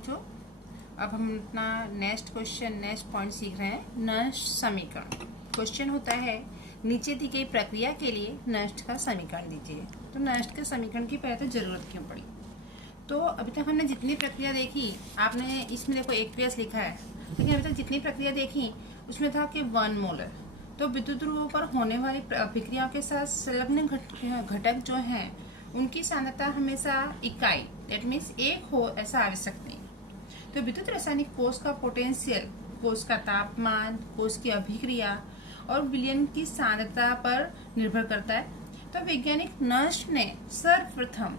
बच्चों, अब हम अपना नेक्स्ट पॉइंट सीख रहे हैं। नष्ट समीकरण। क्वेश्चन होता है नीचे दी गई प्रक्रिया के लिए नष्ट का समीकरण दीजिए। तो नष्ट के समीकरण की पहले तो जरूरत क्यों पड़ी? तो अभी तक हमने जितनी प्रक्रिया देखी, आपने इसमें देखो एक्वियस लिखा है, लेकिन अभी तक जितनी प्रक्रिया देखी उसमें था कि 1 मोलर। तो विद्युत ध्रुवों पर होने वाली अभिक्रियाओं के साथ संलग्न घटक जो हैं उनकी सांद्रता हमेशा इकाई दैट मीन्स एक हो, ऐसा आवश्यक नहीं। तो विद्युत रासायनिक कोष का पोटेंशियल कोष का तापमान, कोष की अभिक्रिया और विलयन की सांद्रता पर निर्भर करता है। तो वैज्ञानिक नष्ट ने सर्वप्रथम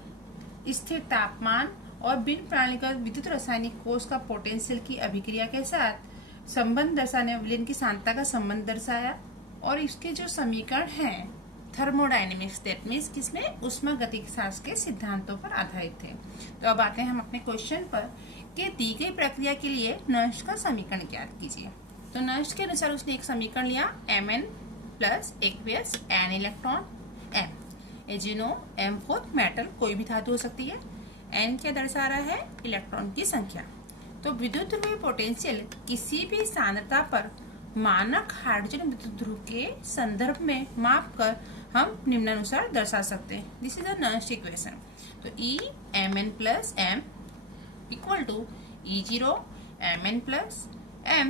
स्थिर तापमान और बिन प्रणालीगत विद्युत रासायनिक कोष का पोटेंशियल की अभिक्रिया के साथ संबंध दर्शाने, विलयन की सांद्रता का संबंध दर्शाया। और इसके जो समीकरण हैं थर्मोडायनेमिक्स दैट मीन्स किसमें ऊष्मागतिशास्त्र के सिद्धांतों पर आधारित थे। तो अब आते हैं हम अपने क्वेश्चन पर कि दी गई प्रक्रिया के लिए नष्ट का समीकरण ज्ञात कीजिए। तो नष्ट के अनुसार उसने एक समीकरण लिया Mn plus aqueous N electron M। As you know M4 metal, कोई भी धातु हो सकती है। N क्या दर्शा रहा है? इलेक्ट्रॉन की संख्या। तो विद्युत ध्रुवीय पोटेंशियल किसी भी सांद्रता पर मानक हाइड्रोजन विद्युत ध्रुव के संदर्भ में माप कर हम निम्नानुसार दर्शा सकते हैं। This is the Nernst equation. तो E Mn plus M equal to E0 Mn plus M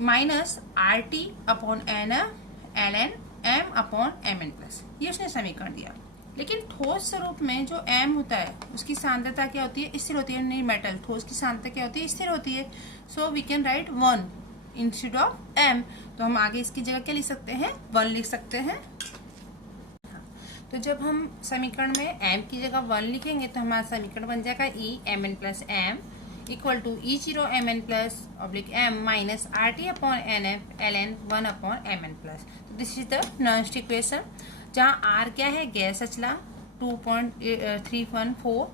minus RT upon ln M upon Mn plus, ये उसने समीकरण दिया। लेकिन ठोस स्वरूप में जो M होता है उसकी सांद्रता क्या होती है? स्थिर होती है। नहीं मेटल, ठोस की सांद्रता क्या होती है? स्थिर होती है। So we can write 1 instead of M। तो हम आगे इसकी जगह क्या लिख सकते हैं? 1 लिख सकते हैं। तो जब हम समीकरण में M की जगह 1 लिखेंगे तो हमारा समीकरण बन जाएगा E Mn plus M equal to E0 Mn plus oblique M minus RT upon ln 1 upon Mn plus. तो this is the Nernst equation, जहाँ R क्या है? गैस अचला 2.314।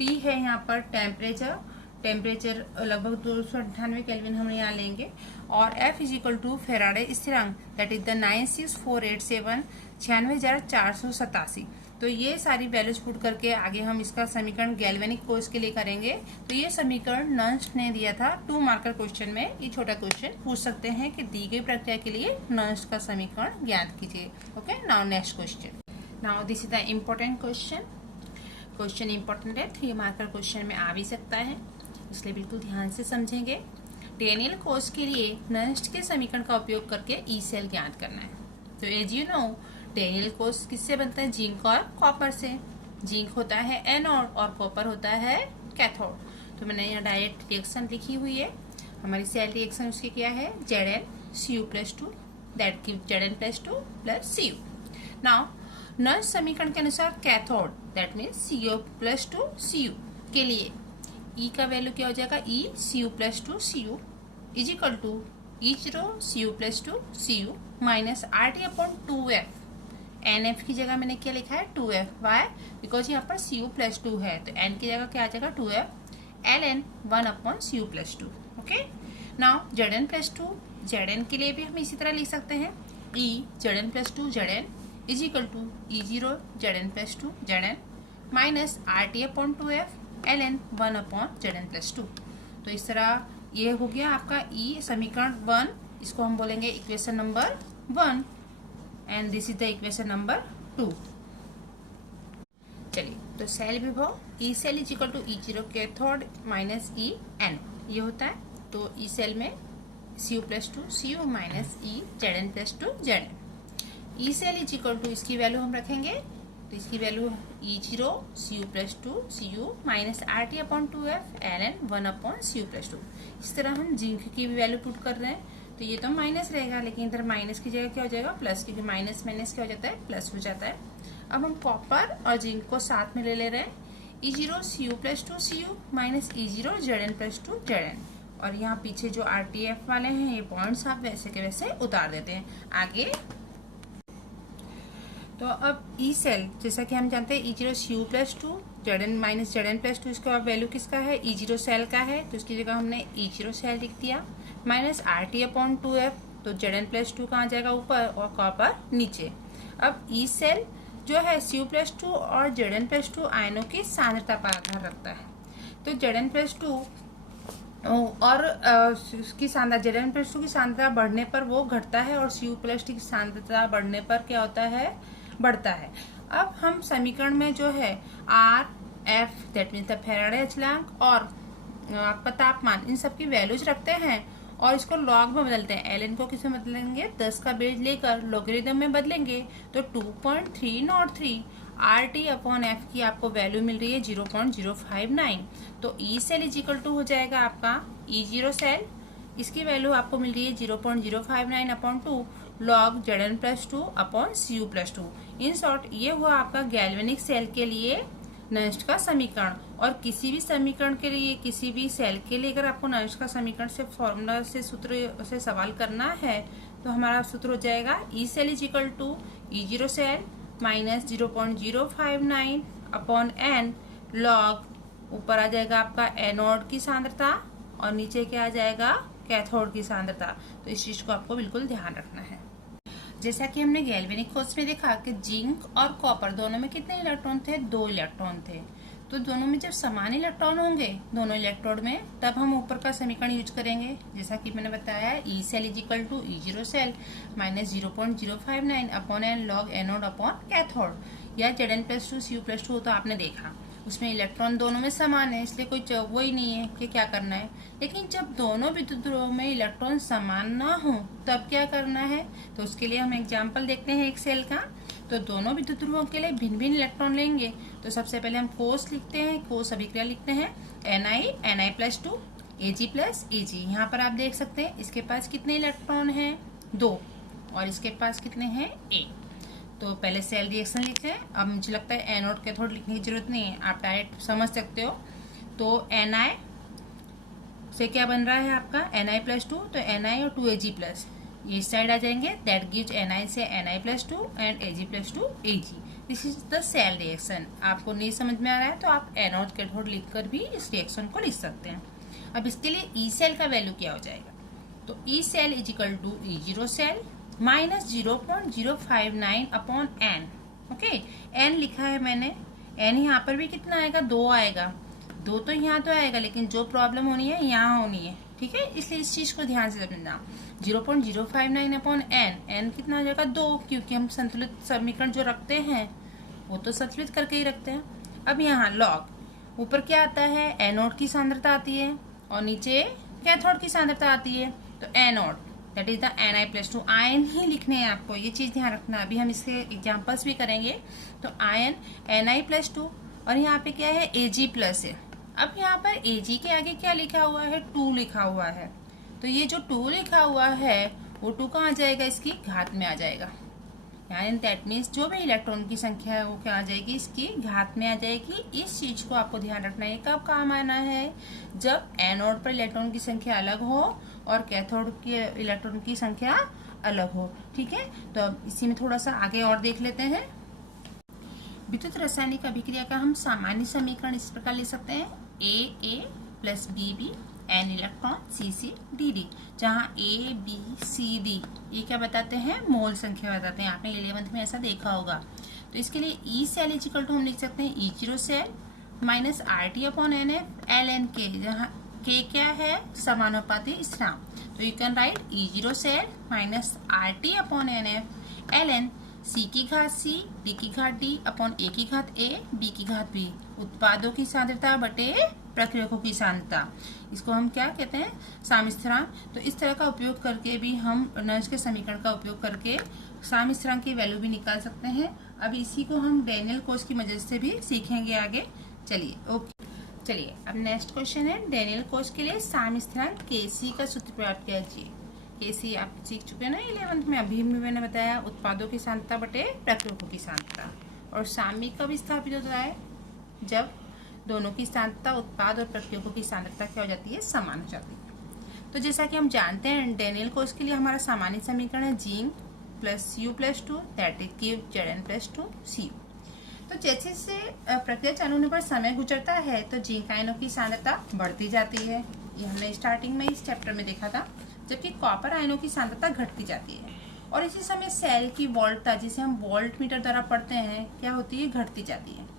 T है यहाँ पर टेम्परेचर लगभग 298 केल्विन हम यहाँ लेंगे। और F is equal to Faraday स्थिरांक दैट इज द 96487 96,487। तो ये सारी वैल्यूज पुट करके आगे हम इसका समीकरण गैल्वेनिक कोष के लिए करेंगे। तो ये समीकरण नष्ट ने दिया था 2 मार्कर क्वेश्चन में। ये छोटा क्वेश्चन पूछ सकते हैं कि दी गई प्रक्रिया के लिए नष्ट का समीकरण ज्ञात कीजिए। Okay, now next question. Now this is the important question important है, 3 मार्कर क्वेश्चन में आ भी सकता है, इसलिए बिल्कुल ध्यान से समझेंगे। टेनियल कोष के लिए नष्ट के समीकरण का उपयोग करके ई सेल ज्ञात करना है। तो एज यू नो टेनियल कोष किससे बनता है? जिंक और कॉपर से। जिंक होता है एनोड और कॉपर होता है कैथोड। तो मैंने यहाँ डायरेक्ट रिएक्शन लिखी हुई है। हमारी सेल रिएक्शन उसकी क्या है? Zn(Cu+2) that give Zn+2 plus Cu। Now नष्ट समीकरण के अनुसार cathode that means CO+2 Cu के लिए E का वैल्यू क्या हो जाएगा? ECu+2 Cu is equal to E0 Cu+2 Cu minus RT upon 2F। NF की जगह मैंने क्या लिखा है? 2F। वाई? बिकॉज यहाँ पर Cu+2 है, तो N की जगह क्या आ जाएगा? 2F ln 1 upon Cu+2। Okay, now Zn+2 Zn के लिए भी हम इसी तरह लिख सकते हैं। E Zn+2 Zn is equal to E0 Zn+2 Zn minus RT upon 2F ln 1 upon Zn+2। तो इस तरह ये हो गया आपका E समीकरण 1। इसको हम बोलेंगे equation number 1 and this is the equation number 2। चलिए, तो सेल विभव E cell is equal to E0 cathode minus E N ये होता है। तो E सेल में Cu+2 Cu minus E Zn+2 Zn। E cell is equal to इसकी value हम रखेंगे, तो इसकी value E0 Cu+2 Cu minus RT upon 2F ln 1 upon Cu+2। इस तरह हम जिंक की भी वैल्यू पुट कर रहे हैं, तो ये तो माइनस रहेगा, लेकिन इधर माइनस की जगह क्या हो जाएगा? प्लस, क्योंकि माइनस माइनस क्या हो जाता है? प्लस हो जाता है। अब हम कॉपर और जिंक को साथ में ले रहे हैं। E0 Cu+2 Cu minus E0 Zn+2 Zn। और यहाँ पीछे जो RTF वाले हैं ये पॉइंट्स आप वैसे के वैसे उतार देते हैं आगे। तो अब E सेल जैसा कि हम जानते हैं E0 Cu+2 Zn minus Zn+2, इसका वैल्यू किसका है? E0 सेल का है, तो इसकी जगह हमने E0 सेल लिख दिया माइनस RT अपॉन 2F। तो Zn+2 कहाँ जाएगा? ऊपर और कॉपर नीचे। अब E सेल जो है Cu+2 और Zn+2 आयनों की सांद्रता पर आधार रखता है। तो Zn+2 और उसकी सांद्रता Zn+2 की सांद्रता बढ़ने पर वो घटता है और Cu+T की सांद्रता बढ़ने पर क्या होता है, बढ़ता है। अब हम समीकरण में जो है R, F that means the Faraday अचलांक और आपका तापमान, इन सब की वैल्यूज रखते हैं और इसको लॉग में बदलते हैं। ln को किस में बदलेंगे, 10 का बेस लेकर लॉगरिथम में बदलेंगे तो 2.303 RT अपॉन एफ की आपको वैल्यू मिल रही है 0.059। तो ई सेल इजिकल टू हो जाएगा आपका E0 सेल, इसकी वैल्यू आपको मिल रही है 0.059 upon 2 log Zn+2 upon Cu+2। In short ये हुआ आपका गैल्वेनिक सेल के लिए नष्ट का समीकरण। और किसी भी समीकरण के लिए, किसी भी सेल के लिए अगर आपको नष्ट का समीकरण से फॉर्मूला से सूत्र से सवाल करना है तो हमारा सूत्र हो जाएगा E cell is equal to E0 cell minus 0.059 upon n log, ऊपर आ जाएगा आपका एनोड की सांद्रता और नीचे क्या आ जाएगा, कैथोड की सांद्रता। तो इस चीज को आपको बिल्कुल ध्यान रखना है। जैसा कि हमने गैल्वेनिक कोर्स में देखा कि जिंक और कॉपर दोनों में कितने इलेक्ट्रॉन थे, 2 इलेक्ट्रॉन थे। तो दोनों में जब समान इलेक्ट्रॉन होंगे दोनों इलेक्ट्रोड में, तब हम ऊपर का समीकरण यूज करेंगे। जैसा कि मैंने बताया E cell is equal to E0 cell minus 0.059 upon n log anode upon cathode, या Zn+2 Cu+2 तो आपने देखा उसमें इलेक्ट्रॉन दोनों में समान है, इसलिए कोई वो ही नहीं है कि क्या करना है। लेकिन जब दोनों विद्युत ध्रुवों में इलेक्ट्रॉन समान ना हो तब क्या करना है, तो उसके लिए हम एग्जाम्पल देखते हैं एक सेल का। तो दोनों विद्युत ध्रुवों के लिए भिन्न भिन्न इलेक्ट्रॉन लेंगे। तो सबसे पहले हम कोस लिखते हैं, कोस अभिक्रिया लिखते हैं Ni+2 Ag+Ag। यहाँ पर आप देख सकते हैं इसके पास कितने इलेक्ट्रॉन हैं, 2, और इसके पास कितने हैं, 1। तो पहले सेल रिएक्शन लिखते हैं। अब मुझे लगता है एनोड कैथोड लिखने की जरूरत नहीं है, आप डायरेक्ट समझ सकते हो। तो Ni से क्या बन रहा है आपका Ni+2, तो Ni और 2Ag+, ये इस साइड आ जाएंगे, दैट गिव्स Ni से Ni+2 and Ag+2 Ag। This is the cell reaction. आपको नहीं समझ में आ रहा है तो आप एनोड कैथोड लिखकर भी इस रिएक्शन को लिख सकते हैं। अब इसके लिए ई सेल का वैल्यू क्या हो जाएगा, तो E cell is equal to E0 cell minus 0.059 upon n. Okay, n लिखा है मैंने, एन यहाँ पर भी कितना आएगा, 2 आएगा। 2 तो यहाँ तो आएगा, लेकिन जो प्रॉब्लम होनी है यहाँ होनी है, ठीक है, इसलिए इस चीज को ध्यान से समझना। 0.059 अपॉन एन, एन कितना आ जाएगा, 2, क्योंकि हम संतुलित समीकरण जो रखते हैं वो तो संतुलित करके ही रखते हैं। अब यहाँ लॉग, ऊपर क्या आता है, एनोड की सांद्रता आती है और नीचे कैथोड की सांद्रता आती है। तो anode that is the Ni+2, ion ही लिखने हैं आपको, ये चीज ध्यान रखना। अभी हम इसके एग्जांपल्स भी करेंगे। तो आयन Ni+2 और यहाँ पे क्या है, Ag+ है। अब यहाँ पर Ag के आगे क्या लिखा हुआ है, 2 लिखा हुआ है। तो ये जो 2 लिखा हुआ है वो 2 कहाँ आ जाएगा, इसकी घात में आ जाएगा। यानी दैट मीन्स जो भी इलेक्ट्रॉन की संख्या है वो क्या आ जाएगी, इसकी घात में आ जाएगी। इस चीज को आपको ध्यान रखना है। कब काम आना है, जब एनोड पर इलेक्ट्रॉन की संख्या अलग हो और कैथोड के इलेक्ट्रॉन की संख्या अलग हो, ठीक है। तो अब इसी में थोड़ा सा आगे और देख लेते हैं। विद्युत रासायनिक अभिक्रिया का हम सामान्य समीकरण इस प्रकार लिख सकते हैं, A plus BB an electron CC DD, जहाँ A B C D ये क्या बताते हैं, मोल संख्या बताते हैं। आपने 11th में ऐसा देखा होगा। तो इसके लिए ई सेल इजिकल टू हम लिख सकते हैं E0 cell minus RT upon NF ln K, जहाँ K क्या है, समानुपाती स्थिरांक। तो you can write E0 cell minus RT upon NF ln C की घात C, D की घात D अपॉन A की घात A, B की घात B, उत्पादों की सांद्रता बटे प्रक्रियकों की सांद्रता। इसको हम क्या कहते हैं, साम्यस्थिरांक। तो इस तरह का उपयोग करके भी हम नर्स के समीकरण का उपयोग करके साम्यस्थिरांक की वैल्यू भी निकाल सकते हैं। अब इसी को हम डेनियल कोर्स की मदद से भी सीखेंगे आगे। चलिए ओके, चलिए अब नेक्स्ट क्वेश्चन है डेनियल कोर्स के लिए साम्यस्थिरांक Kc का सूत्र प्राप्त कीजिए। Kc आप सीख चुके हैं ना 11th में, अभी मैंने बताया उत्पादों की सांद्रता बटे प्रक्रियकों की सांद्रता। और साम्य कब स्थापित होता है, जब दोनों की सांद्रता, उत्पाद और प्रक्रियकों की सांद्रता क्या हो जाती है, समान हो जाती है। तो जैसा कि हम जानते हैं डेनियल कोर्स के लिए हमारा सामान्य समीकरण है zinc plus Cu+2 that is give Zn+2 Cu। तो जैसे से प्रक्रिया चालू होने पर समय गुजरता है तो जिंक आयनों की सांद्रता बढ़ती जाती है, ये हमने स्टार्टिंग में इस चैप्टर में देखा था, जबकि कॉपर आयनों की सांद्रता घटती जाती है। और इसी समय सेल की वोल्टता, जिसे हम वोल्ट मीटर द्वारा पढ़ते हैं, क्या होती है, घटती जाती है।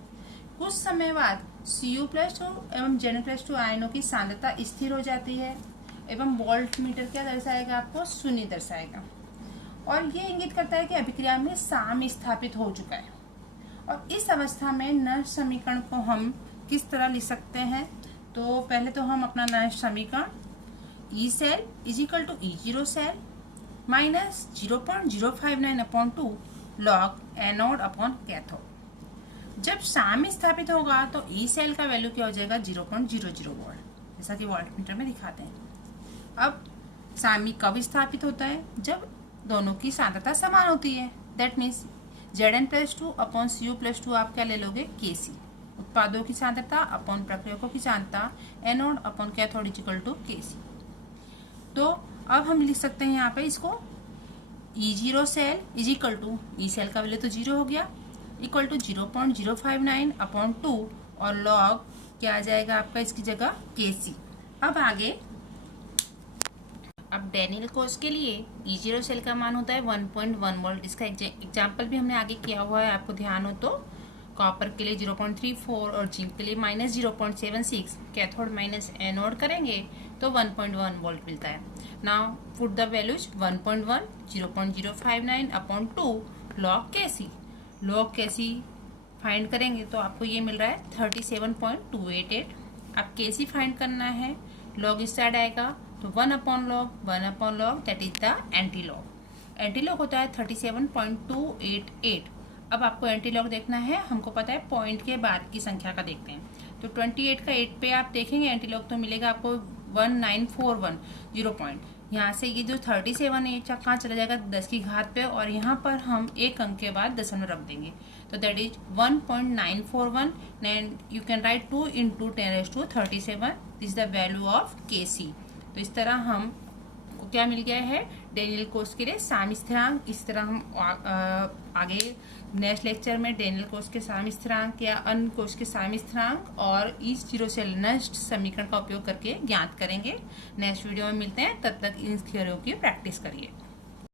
कुछ समय बाद Cu+2 एवं Zn+2 आयनों की सांद्रता स्थिर हो जाती है एवं वोल्ट मीटर क्या दर्शाएगा, आपको शून्य दर्शाएगा। और ये इंगित करता है कि अभिक्रिया में साम्य स्थापित हो चुका है। और इस अवस्था में नष्ट समीकरण को हम किस तरह लिख सकते हैं, तो पहले तो हम अपना नष्ट समीकरण E cell is equal to E0 cell minus 0.059/2 log anode upon cathode. जब साम्य स्थापित होगा तो ई सेल का वैल्यू क्या हो जाएगा, 0.00 वोल्ट, जैसा कि वोल्ट मीटर में दिखाते हैं। अब साम्य कब स्थापित होता है, जब दोनों की सांद्रता समान होती है। That means Zn+2 upon Cu+2 आप क्या ले लोगे, Kc, उत्पादों की सांद्रता अपॉन प्रक्रियकों की सांद्रता anode upon cathode equal to Kc। तो अब हम लिख सकते हैं यहाँ पे इसको E0 cell is equal to E cell का वैल्यू तो 0 हो गया, इक्वल टू 0.059/2 और लॉग क्या आ जाएगा आपका इसकी जगह Kc। अब आगे, अब डेनियल कोर्स के लिए E0 सेल का मान होता है 1.1 वोल्ट। इसका एग्जाम्पल भी हमने आगे किया हुआ है, आपको ध्यान हो तो। कॉपर के लिए 0.34 और जिंक के लिए -0.76, कैथोड माइनस एनोड करेंगे तो 1.1 वोल्ट मिलता है। Now put the values 1.1 0.059/2 log Kc। Log Kc find करेंगे तो आपको ये मिल रहा है 37.288। अब Kc फाइंड करना है, लॉग इस साइड आएगा तो 1/log that is the antilog. Antilog होता है 37.288। अब आपको एंटीलॉग देखना है, हमको पता है पॉइंट के बाद की संख्या का देखते हैं। तो 28 का 8 पे आप देखेंगे एंटीलॉग तो मिलेगा आपको 1941 0 पॉइंट। यहाँ से ये जो 37 कहाँ चला जाएगा, 10 की घात पे, और यहाँ पर हम एक अंक के बाद दशमलव रख देंगे तो that is 1.941 and you can right 2 × 10⁻37 this the value of Kc। तो इस तरह हम को क्या मिल गया है, डेनियल कोर्स के लिए साम्य स्थिरांक। इस तरह हम आगे नेक्स्ट लेक्चर में डेनियल कोर्स के साम्य स्थिरांक या अन्य कोर्स के साम्य स्थिरांक और E0 सेल नष्ट समीकरण का उपयोग करके ज्ञात करेंगे। नेक्स्ट वीडियो में मिलते हैं, तब तक इन थ्योरियों की प्रैक्टिस करिए।